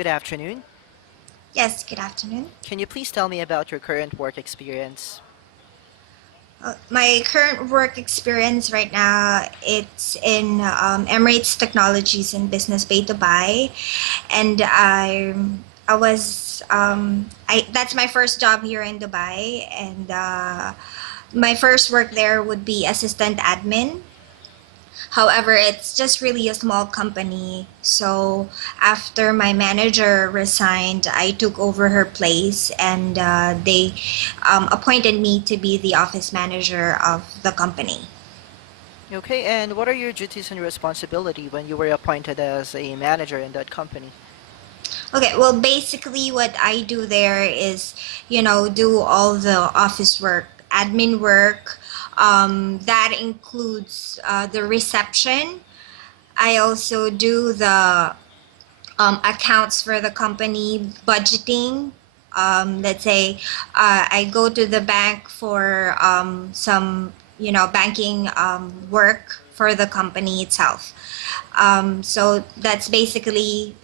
Good afternoon. Yes, good afternoon. Can you please tell me about your current work experience? My current work experience right now, it's in Emirates Technologies in Business Bay, Dubai, and I was I that's my first job here in Dubai, and my first work there would be assistant admin. However, it's just really a small company. So after my manager resigned, I took over her place and they appointed me to be the office manager of the company. Okay, and what are your duties and responsibility when you were appointed as a manager in that company? Okay, well, basically, what I do there is, do all the office work, admin work. That includes the reception. I also do the accounts for the company, budgeting. Let's say I go to the bank for some, banking work for the company itself. So that's basically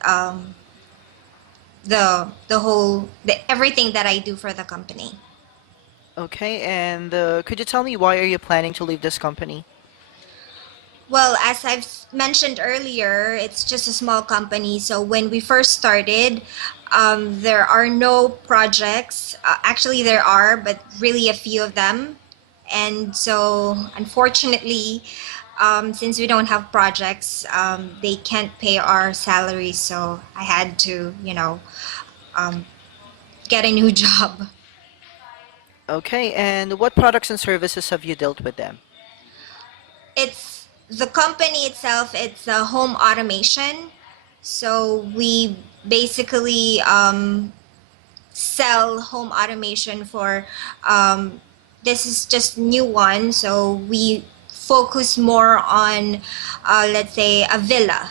everything that I do for the company. Okay, and could you tell me why are you planning to leave this company? Well, as I've mentioned earlier, it's just a small company. So when we first started, there are no projects. Actually, there are, but really a few of them. And so, unfortunately, since we don't have projects, they can't pay our salaries. So I had to, um, get a new job. Okay, and what products and services have you dealt with them? It's the company itself, it's a home automation. So we basically sell home automation for this is just new one. So we focus more on let's say a villa.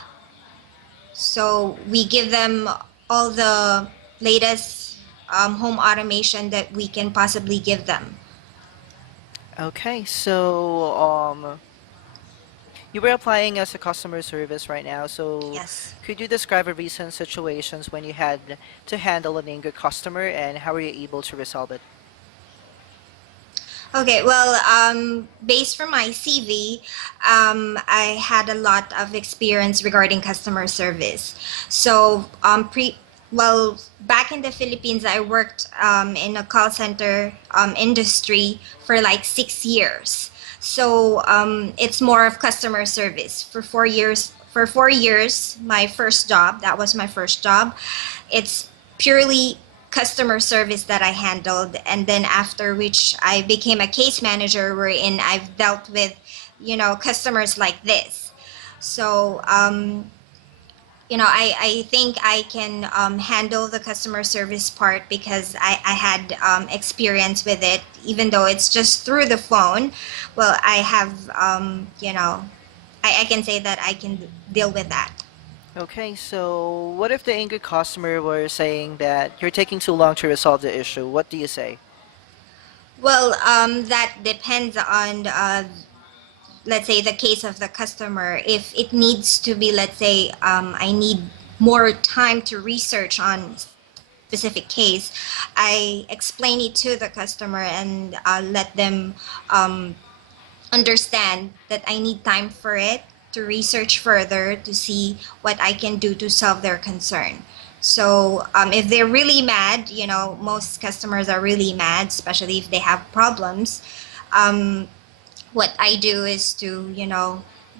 So we give them all the latest home automation that we can possibly give them. Okay, so you were applying as a customer service right now, so Yes. could you describe a recent situations when you had to handle an angry customer and how were you able to resolve it? Okay, well, based from my CV, I had a lot of experience regarding customer service. So, back in the Philippines, I worked in a call center industry for like 6 years. So, it's more of customer service for 4 years. For 4 years, my first job, that was my first job. It's purely customer service that I handled, and then after which I became a case manager wherein I've dealt with, customers like this. So I think I can handle the customer service part because I had experience with it, even though it's just through the phone. Well, I have, I can say that I can deal with that. Okay, so what if the angry customer were saying that you're taking too long to resolve the issue? What do you say? Well, that depends on let's say the case of the customer. If it needs to be, let's say I need more time to research on specific case, I explain it to the customer and let them um, understand that I need time for it to research further to see what I can do to solve their concern. So if they're really mad, most customers are really mad, especially if they have problems. um, what I do is to,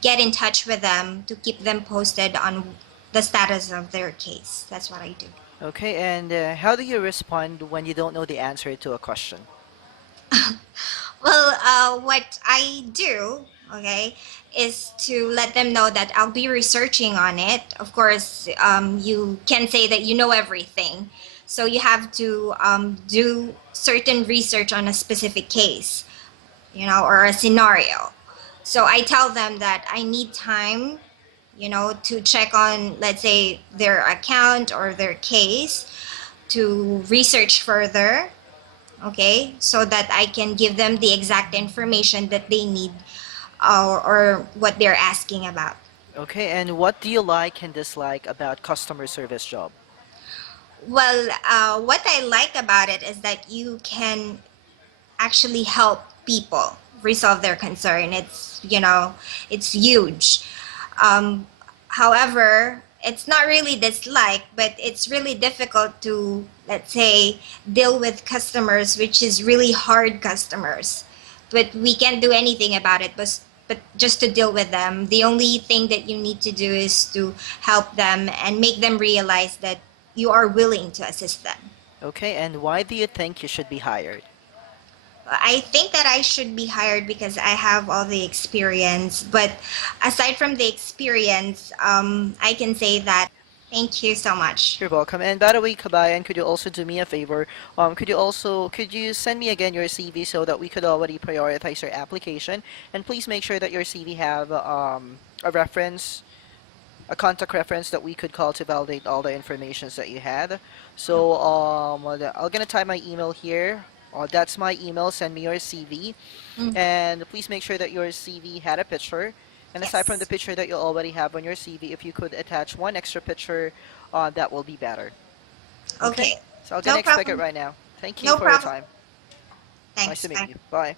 get in touch with them to keep them posted on the status of their case. That's what I do. Okay, and how do you respond when you don't know the answer to a question? Well, what I do, okay, is to let them know that I'll be researching on it. Of course, you can say that you know everything. So you have to do certain research on a specific case, or a scenario. So I tell them that I need time, to check on, let's say, their account or their case to research further, okay, so that I can give them the exact information that they need, or what they're asking about. Okay, and what do you like and dislike about customer service job? Well, what I like about it is that you can actually help people resolve their concern. It's huge. Um, However, it's not really dislike, but it's really difficult to, let's say, deal with customers, which is really hard customers. But we can't do anything about it, but just to deal with them. The only thing that you need to do is to help them and make them realize that you are willing to assist them. Okay, and why do you think you should be hired? I think that I should be hired because I have all the experience. But aside from the experience, I can say that thank you so much. You're welcome. And by the way, Kabayan, could you also do me a favor? Could you send me again your CV so that we could already prioritize your application? And please make sure that your CV have a reference, a contact reference that we could call to validate all the informations that you had. So I'm gonna type my email here. That's my email. Send me your CV, Mm, and please make sure that your CV had a picture. And aside from the yes. picture that you already have on your CV, if you could attach one extra picture, that will be better. Okay, Okay. so I'm gonna No expect it problem. right now. Thank you No for your problem. time. Nice Thanks. to meet Bye. you. Bye.